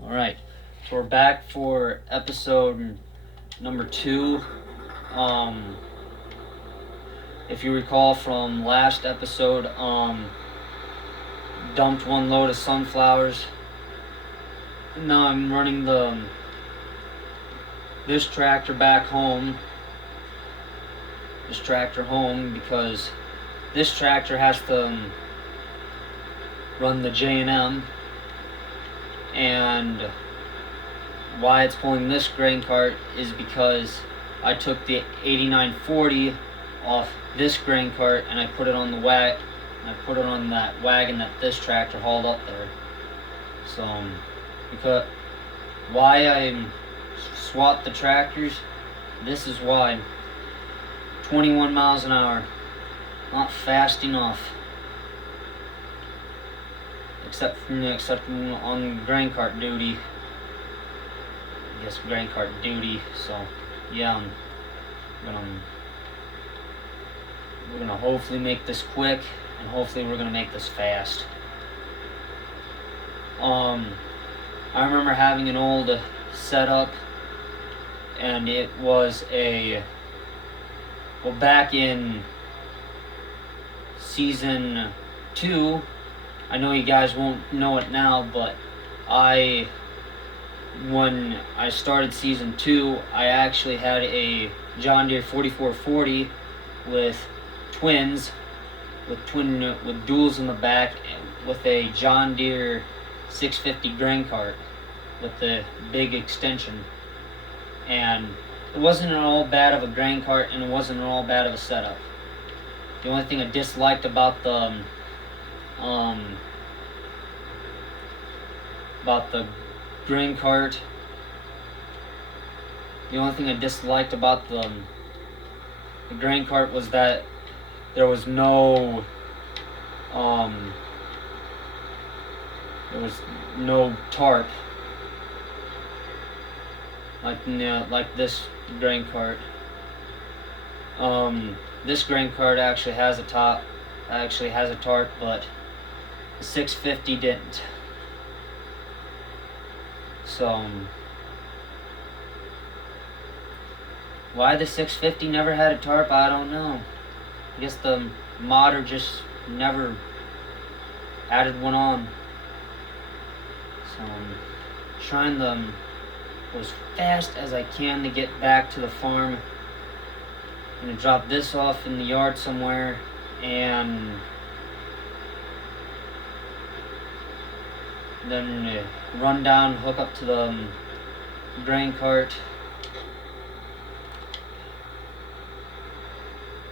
Alright, so we're back for episode number 2. If you recall from last episode, dumped one load of sunflowers. Now I'm running this tractor back home. This tractor home because this tractor has to run the J&M, and why it's pulling this grain cart is because I took the 8940 off this grain cart and I put it on that wagon that this tractor hauled up there. So because why I swapped the tractors, this is why. 21 miles an hour, not fast enough. Except on grain cart duty. I guess grain cart duty. So yeah, we're gonna hopefully make this quick, and hopefully we're gonna make this fast. I remember having an old setup, and it was back in season 2. I know you guys won't know it now, but when I started season 2, I actually had a John Deere 4440 with twins, with duals in the back, with a John Deere 650 grain cart with the big extension. And it wasn't at all bad of a grain cart, and it wasn't at all bad of a setup. The only thing I disliked about the grain cart, was that there was no tarp like this grain cart. This grain cart actually has a tarp, but the 650 didn't. So why the 650 never had a tarp, I don't know. I guess the modder just never added one on. So I'm trying to go as fast as I can to get back to the farm. I'm gonna drop this off in the yard somewhere and then run down, hook up to the grain cart,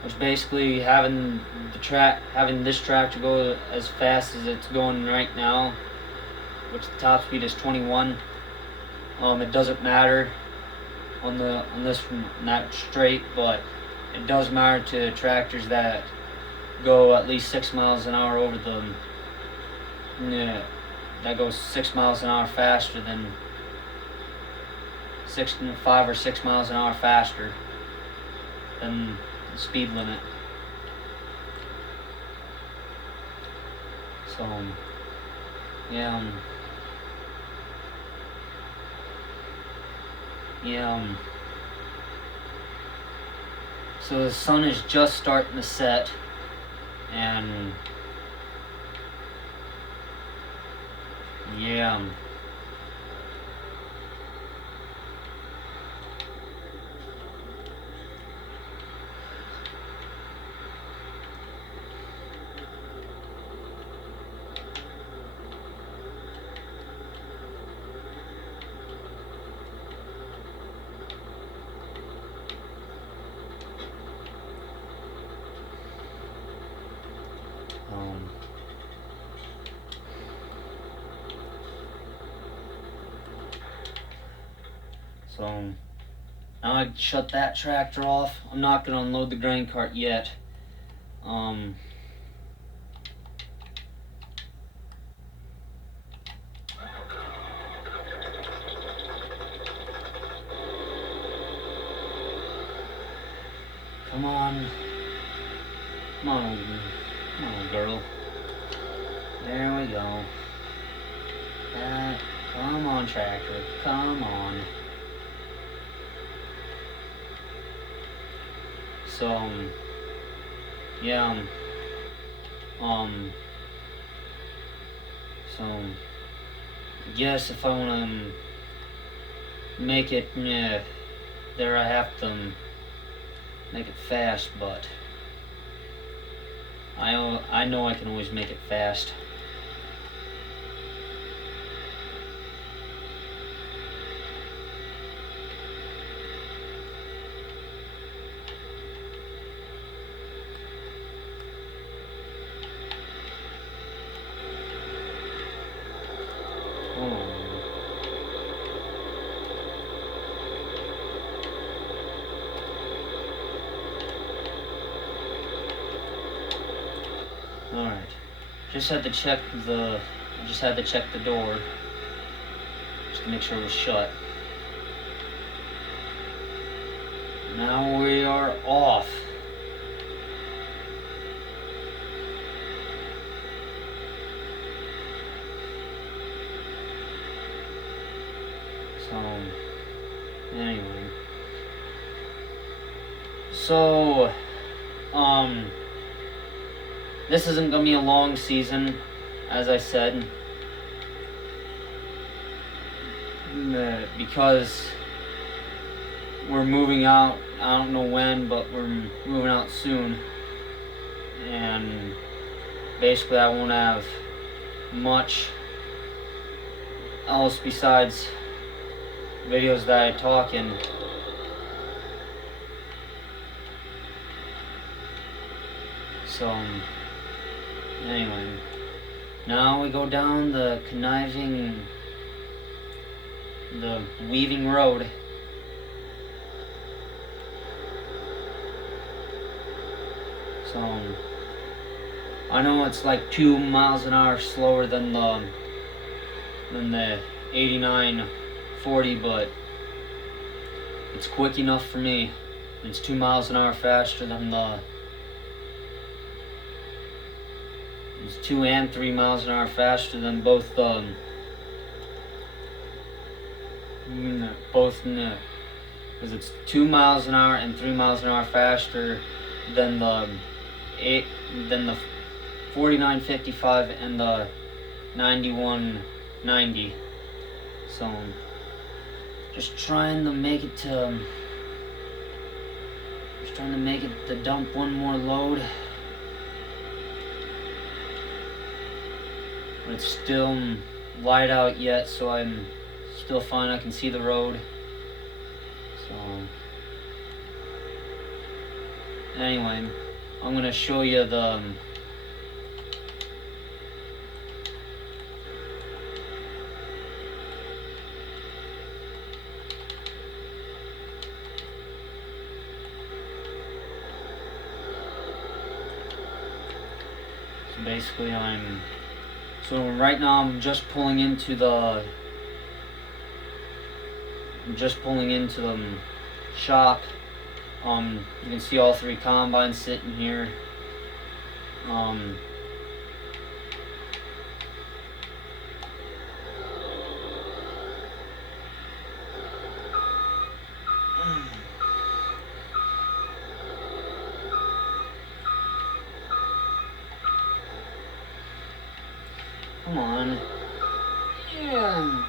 which basically having this tractor go as fast as it's going right now, which the top speed is 21. It doesn't matter on this not straight, but it does matter to tractors that go at least 6 miles an hour over that goes 6 miles an hour faster than 5 or 6 miles an hour faster than the speed limit. So yeah. So the sun is just starting to set, and yeah. So now I shut that tractor off. I'm not going to unload the grain cart yet. Come on. Come on, girl. There we go. Come on, tractor. Come on. So, yeah, so, I guess if I want to make it, there I have to make it fast, but I know I can always make it fast. Alright. Just had to check the door just to make sure it was shut. Now we are off. So anyway. So this isn't gonna be a long season, as I said, because we're moving out. I don't know when, but we're moving out soon, and basically I won't have much else besides videos that I talk in. So anyway, now we go down the weaving road. So I know it's like 2 miles an hour slower than the 8940, but it's quick enough for me. It's 2 miles an hour faster than it's 2 and 3 miles an hour faster than both because it's 2 miles an hour and 3 miles an hour faster than the 4955 and the 9190. So just trying to make it to dump one more load. But it's still light out yet, so I'm still fine. I can see the road. So anyway, I'm gonna show you the basically so right now I'm just pulling into the shop. You can see all 3 combines sitting here. Come on. Yeah.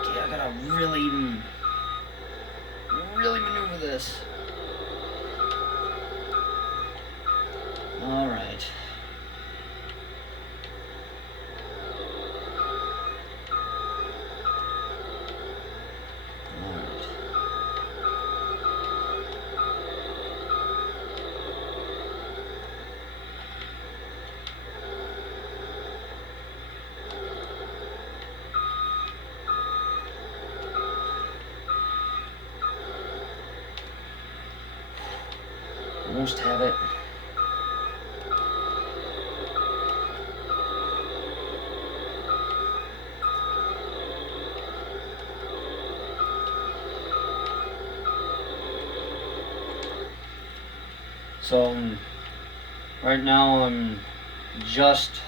Okay, I gotta really maneuver this. All right. Almost have it. So right now I'm just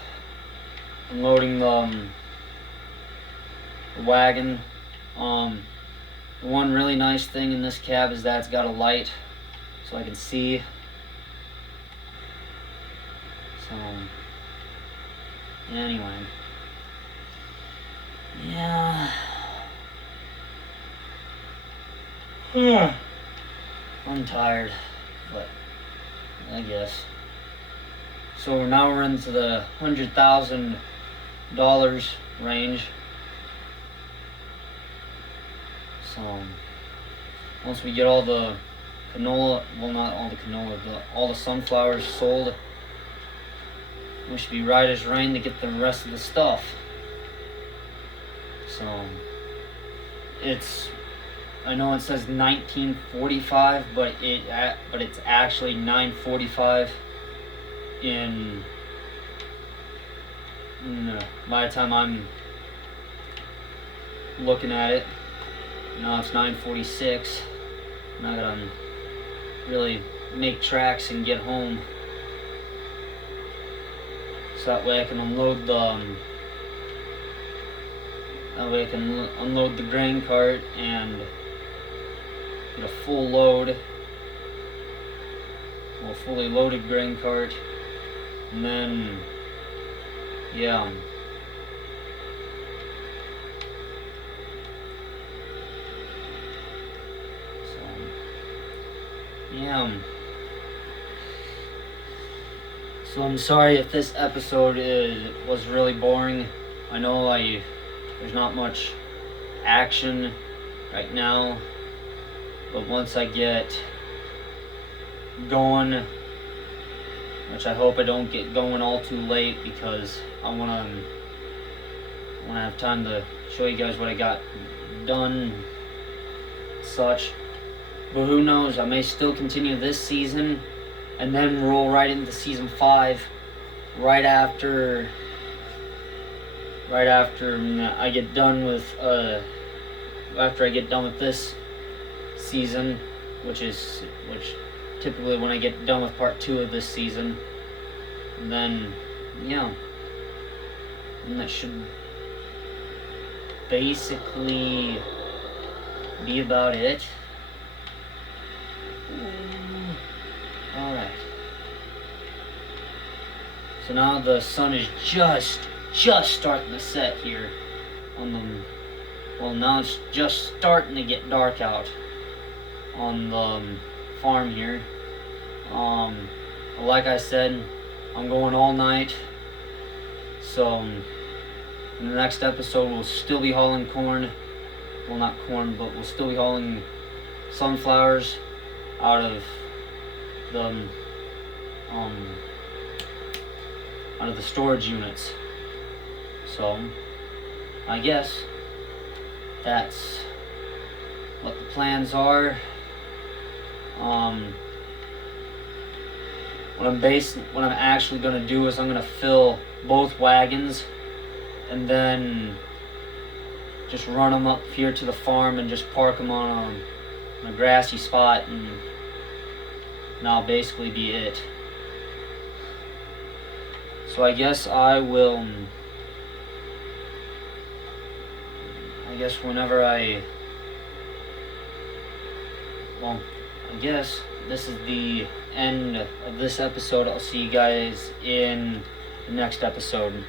unloading the wagon. The one really nice thing in this cab is that it's got a light so I can see. So anyway, yeah. I'm tired, but I guess. So now we're into the $100,000 range. So once we get all the canola, well, not all the canola, but all the sunflowers sold, we should be right as rain to get the rest of the stuff. So it's, I know it says 1945, but it's actually 9:45 by the time I'm looking at it. Now it's 9:46. And I gotta really make tracks and get home, so that way I can unload the grain cart and get a full load, well, a fully loaded grain cart, and then yeah. Yeah. So I'm sorry if this episode was really boring. I know there's not much action right now, but once I get going, which I hope I don't get going all too late, because I wanna have time to show you guys what I got done, such. But who knows, I may still continue this season and then roll right into season 5 right after I get done with this season, which typically when I get done with part 2 of this season. And then yeah, and that should basically be about it. Alright. So now the sun is just starting to set here now it's just starting to get dark out on the farm here. Like I said, I'm going all night. So in the next episode we'll still be hauling corn. Well, not corn, but we'll still be hauling sunflowers out of the storage units. So I guess that's what the plans are. What I'm actually going to do is I'm going to fill both wagons and then just run them up here to the farm and just park them on a grassy spot, and that'll basically be it. So I guess whenever I guess this is the end of this episode. I'll see you guys in the next episode.